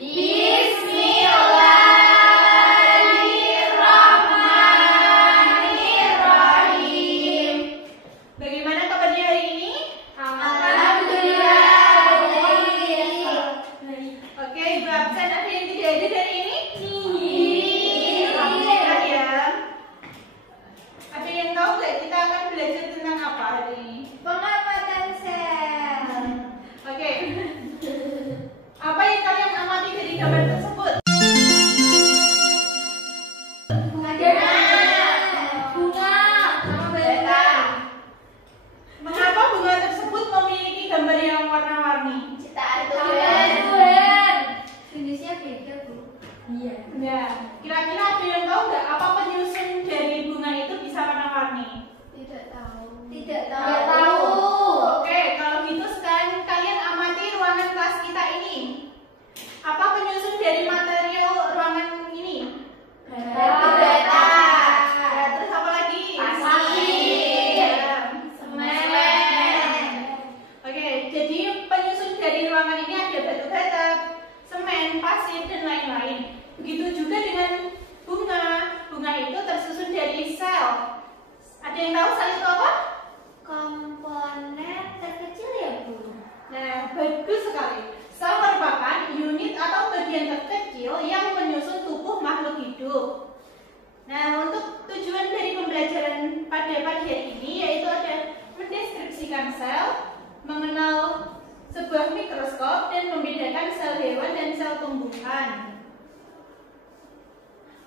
Bismillahirrahmanirrahim. Bagaimana kabarnya hari ini? Alhamdulillah. Oke, Ibu absen ada yang tidak hadir hari ini? Iya. Alhamdulillah ya. Ada yang tahu nggak kita akan belajar tentang apa hari ini? Pengamatan sel. Oke. Apa yang kalian amati dari gambar tersebut? Ada bunga sama batang. Mengapa bunga tersebut memiliki gambar yang warna-warni? Ciptaan Tuhan. Jenisnya beda, Bu. Iya. Nah, kira-kira ada yang tahu nggak apa penyusun dari bunga itu bisa warna-warni? Tidak tahu. Tidak Nggak tahu. Oke, kalau gitu sekarang kalian amati ruangan kelas kita ini. Apa penyusun dari material ruangan ini? Bata. Ya, terus apa lagi? Pasir. Semen. Oke, jadi penyusun dari ruangan ini ada batu bata, semen, pasir, dan lain-lain. Begitu juga dengan bunga. Bunga itu tersusun dari sel. Ada yang tahu sel itu apa? Komponen terkecil ya, Bu? Nah, bagus sekali. Sel merupakan unit atau bagian terkecil yang menyusun tubuh makhluk hidup. Nah, untuk tujuan dari pembelajaran pada pagi hari ini yaitu ada mendeskripsikan sel, mengenal sebuah mikroskop, dan membedakan sel hewan dan sel tumbuhan.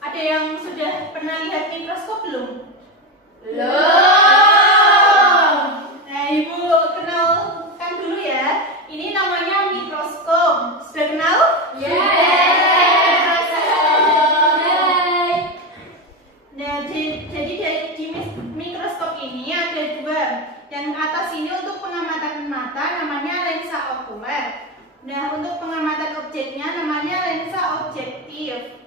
Ada yang sudah pernah lihat mikroskop belum? Belum. Nah, Ibu kenalkan dulu ya. Ini namanya mikroskop. Sudah kenal? Nah, jadi di mikroskop ini ada dua. Yang atas ini untuk pengamatan mata namanya lensa okuler. Nah, untuk pengamatan objeknya namanya lensa objektif.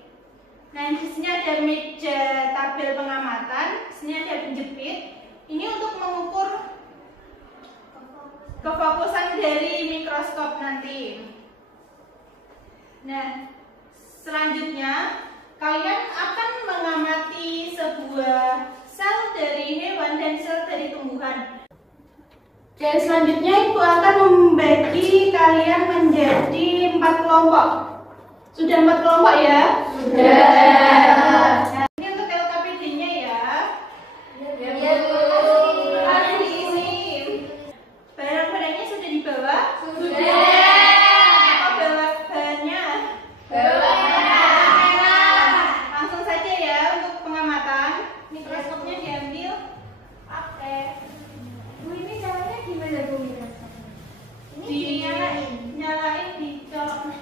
Nah, di sini ada meja tabel pengamatan, di sini ada penjepit. Ini untuk mengukur kefokusan dari mikroskop nanti. Nah, selanjutnya kalian akan mengamati sebuah sel dari hewan dan sel dari tumbuhan. Dan selanjutnya Ibu akan membagi kalian menjadi 4 kelompok. Sudah 4 kelompok ya? Sudah. Nah, ini untuk LKPD-nya ya. Ya, Bu. Harus diisi. Barang-barangnya sudah dibawa? Sudah. Apa bawa bahannya? Bawa. Langsung saja ya untuk pengamatan. Mikroskopnya diambil. Oke. Bu, ini caranya gimana, Bu? Nyalain, dicolok.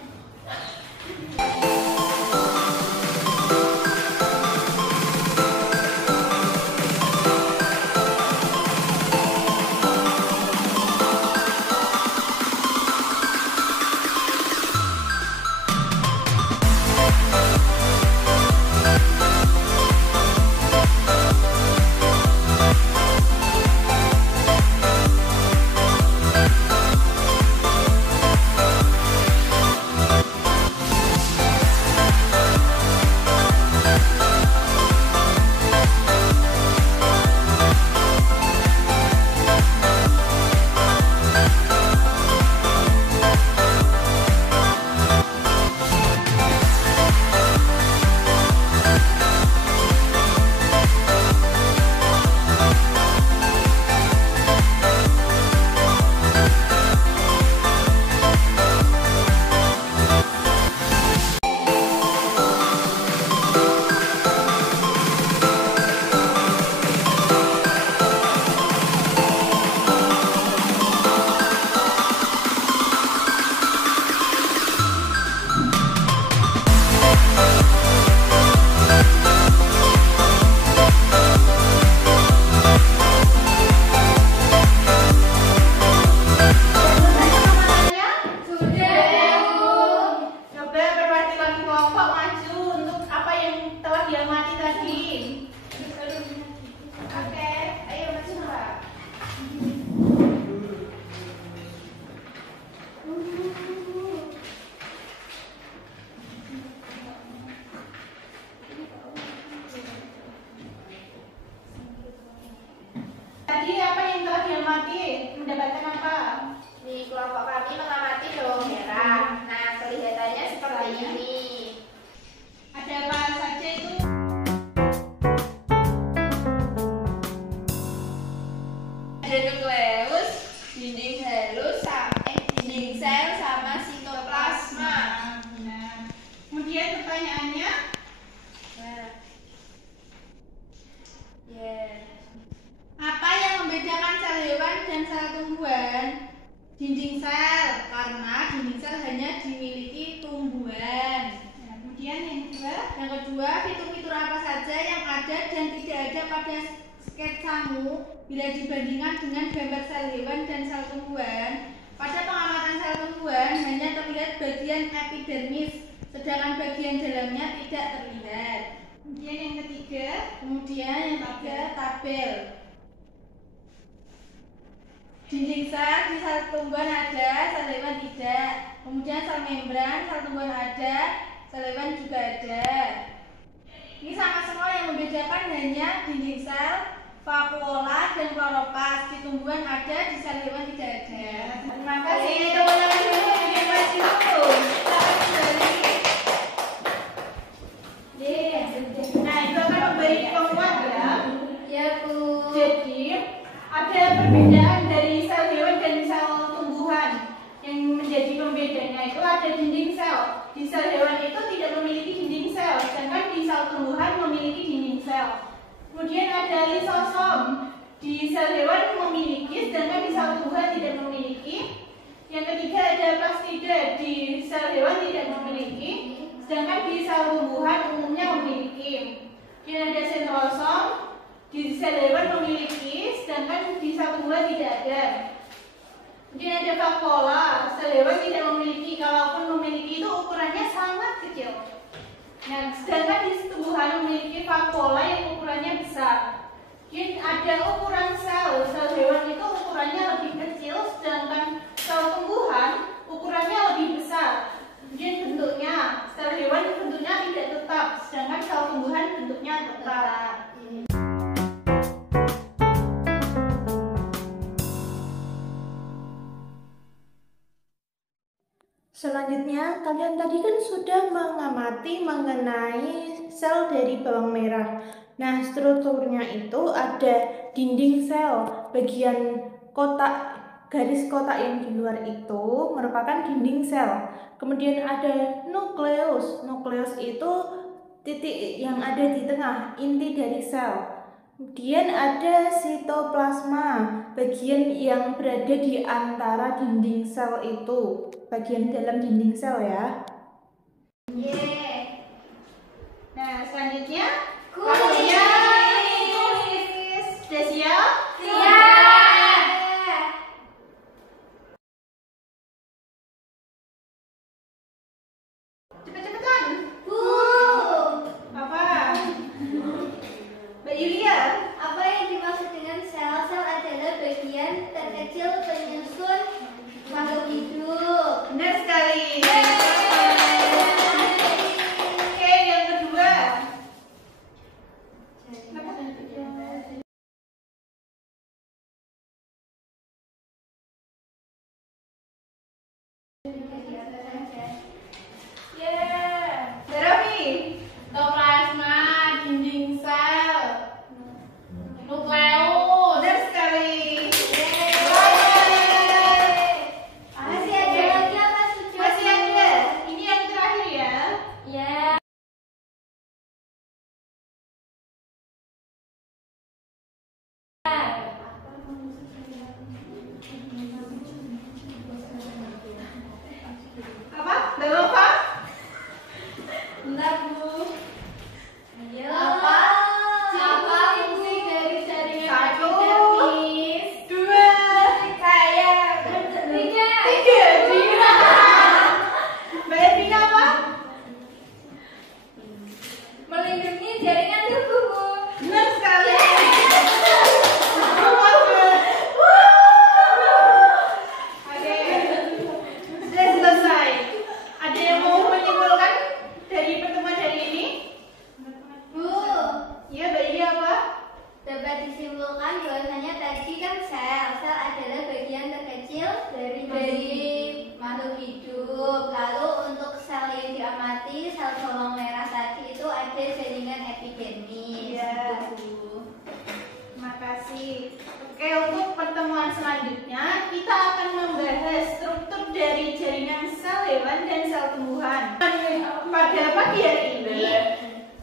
karena dinding sel hanya dimiliki tumbuhan. Nah, kemudian yang kedua, fitur-fitur apa saja yang ada dan tidak ada pada sketsamu bila dibandingkan dengan gambar sel hewan dan sel tumbuhan. Pada pengamatan sel tumbuhan hanya terlihat bagian epidermis, sedangkan bagian dalamnya tidak terlihat. Kemudian yang ketiga, tabel. Dinding sel di sel tumbuhan ada, sel hewan tidak. Kemudian sel membran, sel tumbuhan ada, sel hewan juga ada. Ini sama semua, yang membedakan hanya dinding sel, vakuola dan kloroplas. Di tumbuhan ada, di sel hewan tidak ada. Terima kasih. Teman-teman dulu yang masih dulu. Nah, itu akan memberi penguat ya. Ya, Bu. Jadi ada perbedaan dari sel hewan dan sel tumbuhan. Yang menjadi pembedanya itu ada dinding sel. Di sel hewan itu tidak memiliki dinding sel, sedangkan di sel tumbuhan memiliki dinding sel. Kemudian ada lisosom. Di sel hewan memiliki, sedangkan di sel tumbuhan tidak memiliki. Yang ketiga ada plastida. Di sel hewan tidak memiliki, sedangkan di sel tumbuhan umumnya memiliki. Kemudian ada sentrosom. Di sel hewan memiliki, sedangkan di sel tumbuhan tidak ada. Kemudian ada vakuola. Sel hewan tidak memiliki, kalaupun memiliki itu ukurannya sangat kecil. Nah, sedangkan di tumbuhan memiliki vakuola yang ukurannya besar. Kemudian ada ukuran sel. Sel hewan itu ukurannya lebih kecil, sedangkan sel tumbuhan ukurannya lebih besar. Kemudian bentuknya, sel hewan bentuknya tidak tetap, sedangkan sel tumbuhan bentuknya tetap. Selanjutnya, kalian tadi kan sudah mengamati mengenai sel dari bawang merah. Nah, strukturnya itu ada dinding sel, bagian kotak, garis kotak yang di luar itu merupakan dinding sel. Kemudian ada nukleus. Nukleus itu titik yang ada di tengah, inti dari sel. Kemudian ada sitoplasma, bagian yang berada di antara dinding sel itu, bagian dalam dinding sel ya. Nah, selanjutnya kuis. Sudah siap? Siap. Cepet-cepetan. Bu. Apa? Mbak Yulia? Apa yang dimaksud dengan sel? Sel adalah bagian terkecil penyusun makhluk hidup. Benar sekali. Oke, yang kedua. Terapi. Sitoplasma, dinding sel, nukleus. Benar sekali. Masih ada lagi apa, Suci? Masih ada. Ini yang terakhir ya. Ya. Apa? Mbak Nova? Bentar, Bu. Ayo. Apa? Apa fungsi dari jaringan Satu. epidermis? 2, saya. 3. 3. Mbak Evina apa? Melindungi jaringan tubuh, Bu. Benar sekali. Oke, sudah selesai. Ada yang mau menyimpulkan dari pertemuan hari ini? Bu, Ya, Mbak Iya apa? dapat disimpulkan bahwasanya tadi kan sel adalah bagian terkecil dari makhluk hidup. Lalu untuk sel yang diamati, sel bolong merah tadi itu ada jaringan epidermis. Iya. Gitu, Bu. Terima kasih. Oke, untuk pertemuan selanjutnya kita akan membahas struktur dari jaringan sel hewan dan sel tumbuhan. Pada pagi hari ini,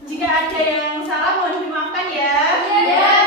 jika ada yang salah mohon dimaafkan ya. Iya.